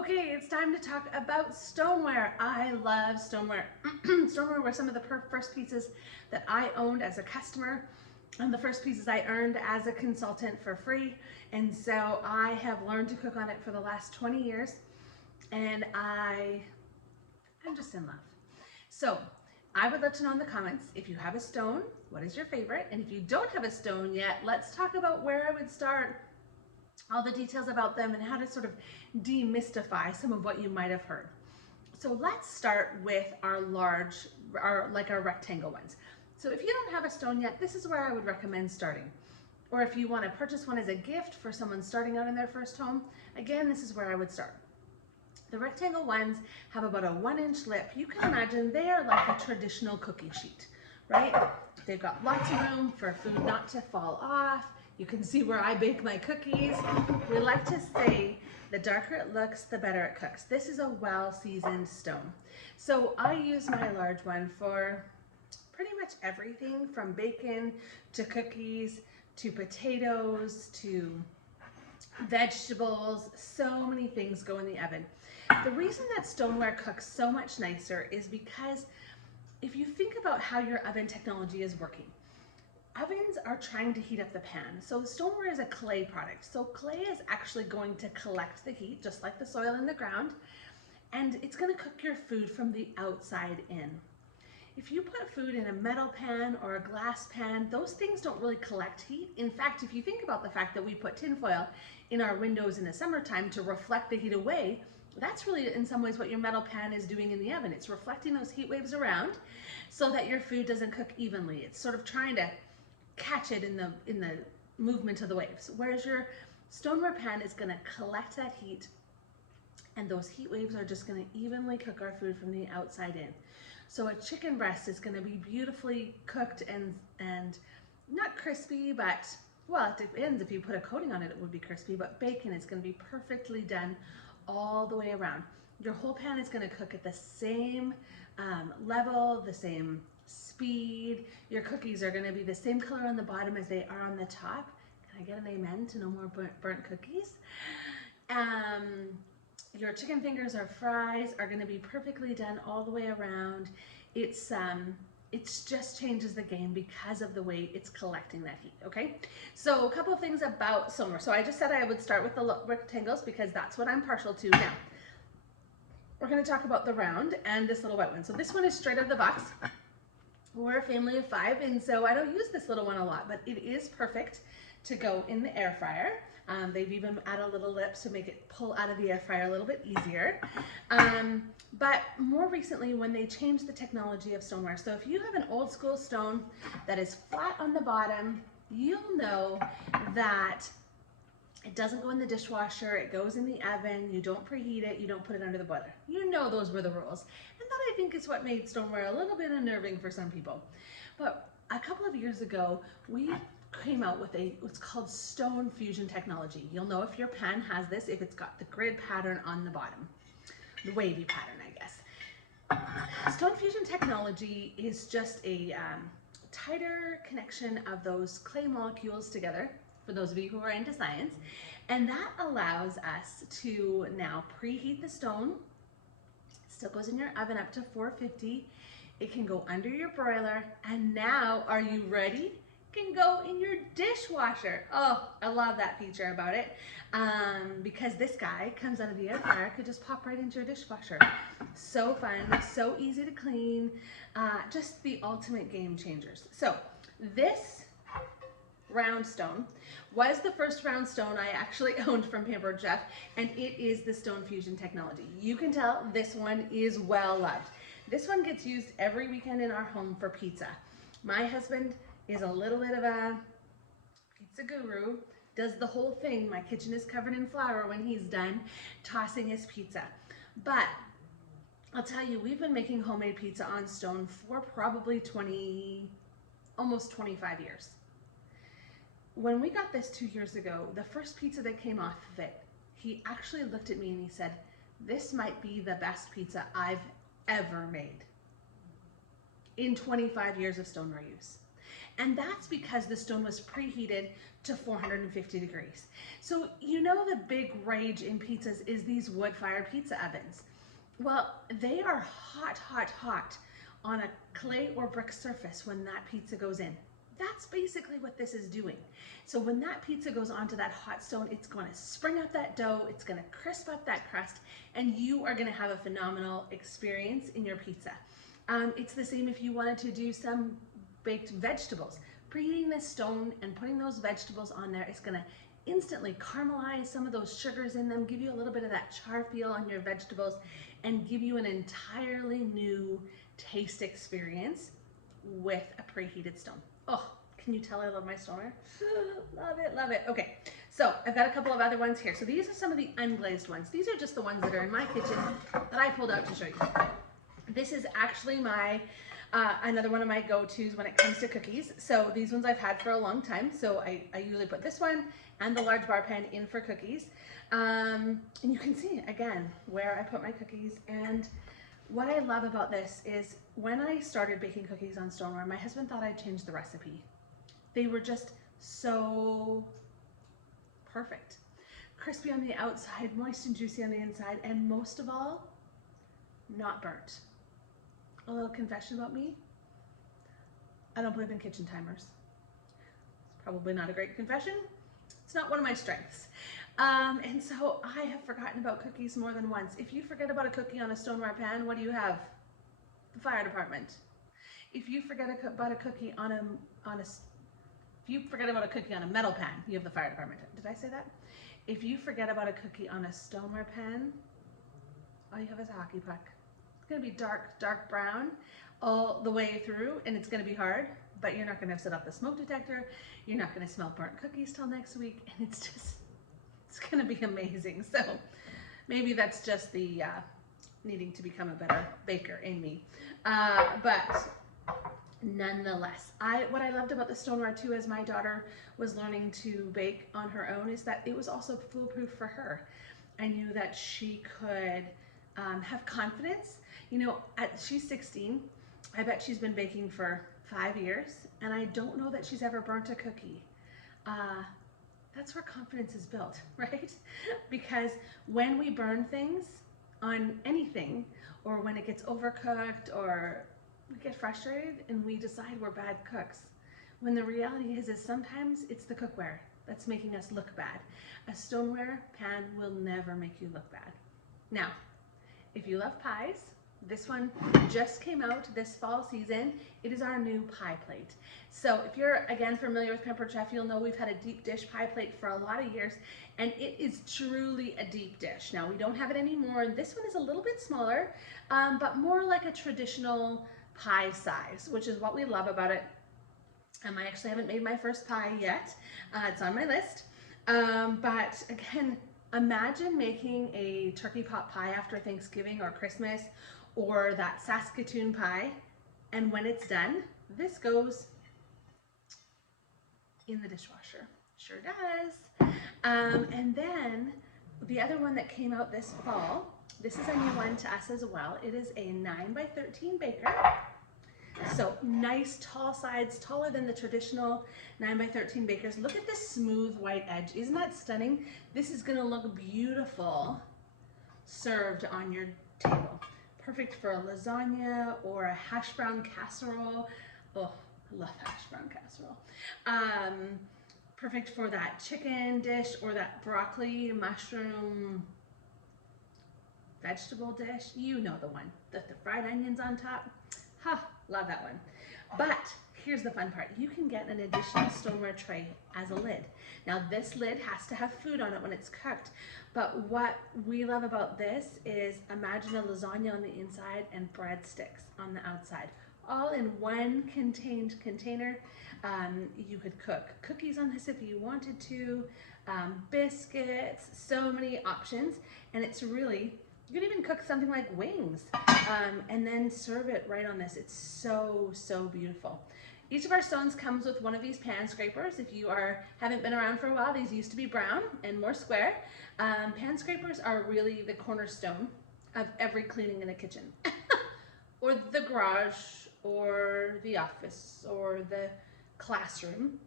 Okay, it's time to talk about stoneware. I love stoneware. Stoneware were some of the first pieces that I owned as a customer and the first pieces I earned as a consultant for free. And so I have learned to cook on it for the last 20 years and I'm just in love. So I would love to know in the comments if you have a stone, what is your favorite? And if you don't have a stone yet, let's talk about where I would start, all the details about them, and how to sort of demystify some of what you might have heard. So let's start with our rectangle ones. So if you don't have a stone yet, this is where I would recommend starting. Or if you want to purchase one as a gift for someone starting out in their first home, again, this is where I would start. The rectangle ones have about a 1-inch lip. You can imagine they are like a traditional cookie sheet, right? They've got lots of room for food not to fall off. You can see where I bake my cookies. We like to say the darker it looks, the better it cooks. This is a well-seasoned stone. So I use my large one for pretty much everything from bacon to cookies to potatoes to vegetables. So many things go in the oven. The reason that stoneware cooks so much nicer is because if you think about how your oven technology is working, ovens are trying to heat up the pan. So stoneware is a clay product. So clay is actually going to collect the heat, just like the soil in the ground, and it's going to cook your food from the outside in. If you put food in a metal pan or a glass pan, those things don't really collect heat. In fact, if you think about the fact that we put tinfoil in our windows in the summertime to reflect the heat away, that's really in some ways what your metal pan is doing in the oven. It's reflecting those heat waves around so that your food doesn't cook evenly. It's sort of trying to catch it in the movement of the waves. Whereas your stoneware pan is going to collect that heat, and those heat waves are just going to evenly cook our food from the outside in. So a chicken breast is going to be beautifully cooked and not crispy, but, well, it depends. If you put a coating on it, it would be crispy, but bacon is going to be perfectly done all the way around. Your whole pan is going to cook at the same level, the same speed. Your cookies are going to be the same color on the bottom as they are on the top. Can I get an amen to no more burnt cookies? Your chicken fingers or fries are going to be perfectly done all the way around. It's just changes the game because of the way it's collecting that heat, okay? So a couple of things about stoneware. So I just said I would start with the rectangles because that's what I'm partial to. Now, we're going to talk about the round and this little white one. So this one is straight out of the box. We're a family of 5, and so I don't use this little one a lot, but it is perfect to go in the air fryer. They've even added a little lip to make it pull out of the air fryer a little bit easier. But more recently, when they changed the technology of stoneware, so if you have an old school stone that is flat on the bottom, you'll know that it doesn't go in the dishwasher, it goes in the oven, you don't preheat it, you don't put it under the boiler. You know those were the rules. And that, I think, is what made stoneware a little bit unnerving for some people. But a couple of years ago, we came out with what's called Stone Fusion technology. You'll know if your pan has this, if it's got the grid pattern on the bottom, the wavy pattern, I guess. Stone Fusion technology is just a tighter connection of those clay molecules together, for those of you who are into science, and that allows us to now preheat the stone. It still goes in your oven up to 450. It can go under your broiler, and now, are you ready? Can go in your dishwasher. Oh, I love that feature about it, because this guy comes out of the air fryer, could just pop right into your dishwasher. So fun, so easy to clean, just the ultimate game changers. So this round stone was the first round stone I actually owned from Pampered Chef, and it is the Stone Fusion technology. You can tell this one is well loved. This one gets used every weekend in our home for pizza. My husband is a little bit of a pizza guru, does the whole thing. My kitchen is covered in flour when he's done tossing his pizza. But I'll tell you, we've been making homemade pizza on stone for probably almost 25 years. When we got this 2 years ago, the first pizza that came off of it, he actually looked at me and he said, "This might be the best pizza I've ever made in 25 years of stoneware use." And that's because the stone was preheated to 450 degrees. So you know the big rage in pizzas is these wood-fired pizza ovens. Well, they are hot, hot, hot on a clay or brick surface when that pizza goes in. That's basically what this is doing. So when that pizza goes onto that hot stone, it's going to spring up that dough, it's going to crisp up that crust, and you are going to have a phenomenal experience in your pizza. It's the same if you wanted to do some baked vegetables. Preheating this stone and putting those vegetables on there is going to instantly caramelize some of those sugars in them, give you a little bit of that char feel on your vegetables, and give you an entirely new taste experience with a preheated stone. Oh, can you tell I love my stoneware? Love it, love it. Okay, so I've got a couple of other ones here. So these are some of the unglazed ones. These are just the ones that are in my kitchen that I pulled out to show you. This is actually my another one of my go-tos when it comes to cookies. So these ones I've had for a long time. So I usually put this one and the large bar pan in for cookies. And you can see again where I put my cookies. And what I love about this is when I started baking cookies on stoneware, my husband thought I'd changed the recipe. They were just so perfect. Crispy on the outside, moist and juicy on the inside, and most of all, not burnt. A little confession about me, I don't believe in kitchen timers. It's probably not a great confession. It's not one of my strengths. And so I have forgotten about cookies more than once. If you forget about a cookie on a stoneware pan, what do you have? The fire department. If you forget about a cookie on a metal pan, you have the fire department. Did I say that? If you forget about a cookie on a stoneware pan, all you have is a hockey puck. It's gonna be dark, dark brown all the way through, and it's gonna be hard, but you're not gonna set up the smoke detector. You're not gonna smell burnt cookies till next week, and it's gonna be amazing. So maybe that's just the needing to become a better baker in me. But nonetheless, what I loved about the stoneware too, as my daughter was learning to bake on her own, is that it was also foolproof for her. I knew that she could have confidence. You know, she's 16. I bet she's been baking for 5 years, and I don't know that she's ever burnt a cookie. That's where confidence is built, right? Because when we burn things on anything, or when it gets overcooked, or we get frustrated and we decide we're bad cooks, when the reality is sometimes it's the cookware that's making us look bad. A stoneware pan will never make you look bad. Now, if you love pies, this one just came out this fall season. It is our new pie plate. So if you're, again, familiar with Pampered Chef, you'll know we've had a deep dish pie plate for a lot of years, and it is truly a deep dish. Now, we don't have it anymore. This one is a little bit smaller, but more like a traditional pie size, which is what we love about it. I actually haven't made my first pie yet. It's on my list. But again, imagine making a turkey pot pie after Thanksgiving or Christmas, or that Saskatoon pie, and when it's done, this goes in the dishwasher. Sure does. And then the other one that came out this fall, this is a new one to us as well. It is a 9x13 baker. So nice tall sides, taller than the traditional 9x13 bakers. Look at this smooth white edge. Isn't that stunning? This is gonna look beautiful served on your table. Perfect for a lasagna or a hash brown casserole. Oh, I love hash brown casserole. Perfect for that chicken dish or that broccoli, mushroom, vegetable dish. You know the one, the fried onions on top. Ha, love that one. But here's the fun part. You can get an additional stoneware tray as a lid. Now this lid has to have food on it when it's cooked. But what we love about this is, imagine a lasagna on the inside and breadsticks on the outside. All in one contained container. You could cook cookies on this if you wanted to, biscuits, so many options. And it's really, you could even cook something like wings and then serve it right on this. It's so, so beautiful. Each of our stones comes with one of these pan scrapers. If you haven't been around for a while, these used to be brown and more square. Pan scrapers are really the cornerstone of every cleaning in a kitchen or the garage or the office or the classroom.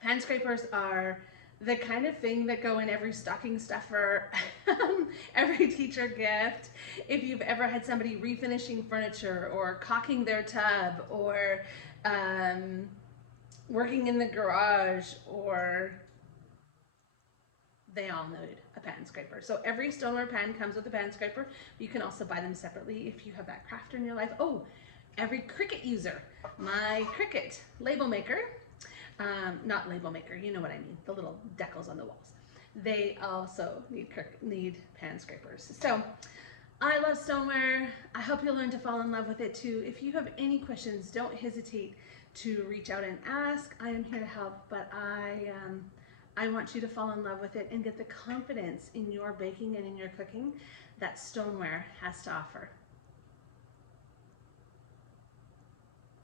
Pan scrapers are the kind of thing that go in every stocking stuffer, every teacher gift. If you've ever had somebody refinishing furniture or caulking their tub or working in the garage, or they all need a pan scraper. So every stoneware pan comes with a pan scraper. You can also buy them separately if you have that crafter in your life. Oh, every Cricut user, my Cricut label maker, not label maker, you know what I mean, the little decals on the walls. They also need pan scrapers. So I love stoneware. I hope you'll learn to fall in love with it too. If you have any questions, don't hesitate to reach out and ask. I am here to help, but I want you to fall in love with it and get the confidence in your baking and in your cooking that stoneware has to offer.